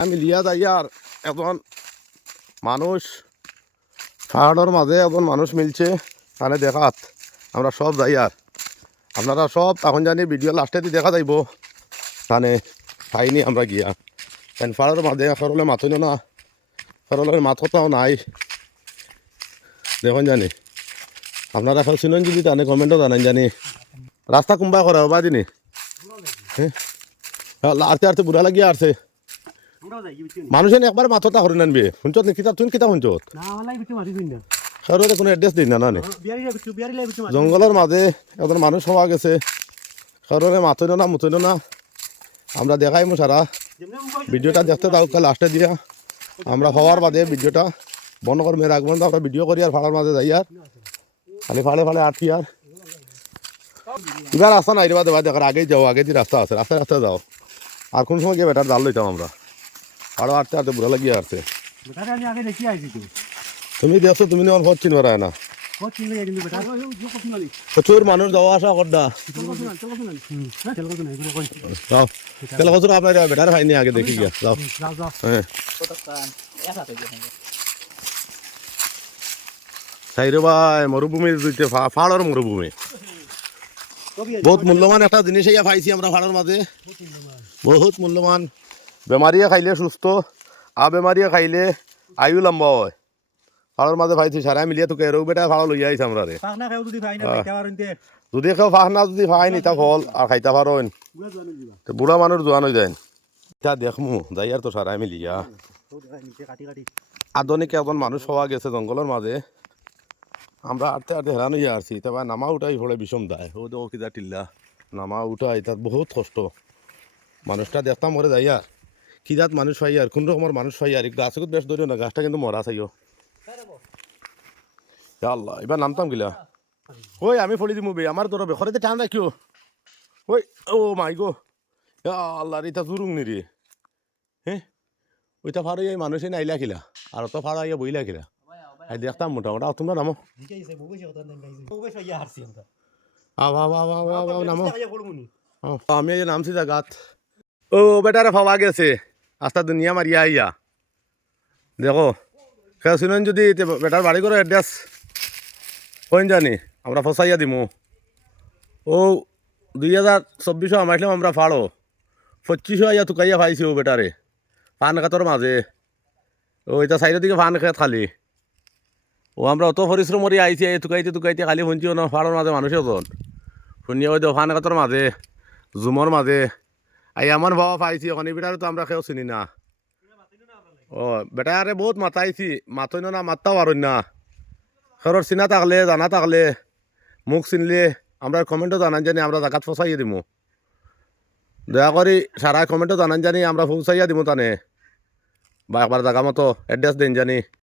আমি লিয়া যাই আর এখন মানুষ পাহাড়ের মাঝে এখন মানুষ মিলছে, তাহলে দেখাত। আমরা সব যাই আর। আপনারা সব তখন জানি ভিডিও লাস্টে দেখা যাইব। তাহলে পাইনি আমরা গিয়া। কারণ পাহাড়ের মাঝে সরলে মাথইন না। সরলের মাথটাও নাই। দেখুন জানি। আপনারা এখন শুনেন যদি তাহলে কমেন্টও জানেন জানি। রাস্তা কোনবা করে বা দিনি। হ্যাঁ? আরতে আরতে বুড়া লাগিয়ে আসছে আমরাও যাই বিচুন মানুষে একবার মাথা করে নানবে। শুনছত নি কিতাব তুই কিতাব শুনছত কারোর কোনো অ্যাড্রেস দিন না না নে। বিয়ারি লাই বিচু বিয়ারি লাই বিচু মারি জঙ্গলের মাঝে এখন মানুষ হওয়া গেছে। কারোরে মাথইন না মুথইন না। আমরা দেখাই সারা। ভিডিওটা দেখতে কাল লাস্টে দিয়া। আমরা হওয়ার বাদে ভিডিওটা বন্ধ করে মেরে রাখব না আমরা ভিডিও করি আর ফাড়ার মাঝে যাই আর। খালি ফাড়ে ফাড়ে আটকি আর। এবার রাস্তা নাই রে বাদে দেখার আগেই যাও আগে যে রাস্তা আছে, রাস্তায় রাস্তায় যাও। আর কোন সময় গিয়ে বেটার জাল লইতাম আমরা। আরও আটতে আটতে বুড়া লাগিয়ে আসছে তুমি দেখছ তুমি আমার ভোট চিনবে না। প্রচুর মানুষ যাওয়া আসা কই যাও। তাহলে কত আপনার বেটার ভাইনি আগে দেখি গিয়া। যাও। হ্যাঁ। সাইরে ভাই মরুভূমি দিতে ফাড়ার মরুভূমি। বহুত মূল্যবান একটা জিনিস ইয়া পাইছি আমরা ফাড়ার মাঝে। বহুত মূল্যবান। বেমারিয়ে খাইলে সুস্থ আ বেমারিয়ে খাইলে আয়ু লম্বা হয়। ফাড়ার মাঝে পাইছি সারা মিলিয়ে তোকে এরও বেটা ফাড়া লইয়া আইছে আমরা রে যদি ভাই না যদি কেউ ফাহ না যদি ফাই নিতা ফল আর খাইতা পারেন তো বুড়া মানুষ জোয়ান হয়ে যায় তা দেখমু যাই আর তো সারা মিলিয়া আধুনিক এখন মানুষ হওয়া গেছে জঙ্গলের মাঝে আমরা আটতে আটতে হেরান হয়ে আসছি তারপর নামা উঠাই হলে বিষম দেয় ও দেখো কিতা টিল্লা নামা উঠাই তার বহুত কষ্ট। মানুষটা দেখতাম মরে যাই আর জাত মানুষ পাই আর কোন রকমের মানুষ পাই আর গাছ বেশ ধরিও না, গাছটা কিন্তু মরা চাইও আল্লাহ এবার নামতাম গিলা। ওই আমি ফলি দিমু বে আমার তোর বেখরে টান রাখিও ওই ও মাই গো। আল্লাহ এটা জুরুং নি রে হ্যাঁ ওইটা ফাড়ো এই মানুষে নাইলা খিলা আর তো ফাড়া ইয়া বইলা খিলা দেখতাম মোটামুটি। তোমরা নামো। নাই আমি নামছি জাগাত ও বেটারে ফাওয়া গেছে। আস্তা দুনিয়া মারিয়া আইয়া। দেখো খেয়ে শুনেন যদি বেটার বাড়ি করে অ্যাড্রেস কইন জানি? আমরা ফসাইয়া দিমু। ও দুই হাজার চব্বিশও আমাইছিলাম আমরা ফাড়ো। পঁচিশও আইয়া তুকাইয়া পাইছি ও বেটারে পান খাতর মাঝে ও এটা সাইডের দিকে পান খেত খালি। ও আমরা অত পরিশ্রম করে আইছি তুকাইতে তুকাইতে খালি শুনছিও না ফাড়োর মাঝে মানুষের জন শুনিয়া ওই দোকান খাতর মাঝে জুমর মাঝে আই আমার বাবা পাইছি এখন এই বেটারে তো আমরা কেউ চিনি না। ও বেটারে বহুত মাতাইছি মাতই না মাত্তাও পারই না। খরর চিনা থাকলে, জানা থাকলে মুখ চিনলে, আমরা কমেন্টও জানান জানি আমরা জাগাত ফসাইয়ে দিমু। দয়া করি সারা কমেন্টও জানান জানি আমরা পৌঁছাইয়া দিমু তানে। বা একবার জাগা মতো অ্যাড্রেস দিন জানি।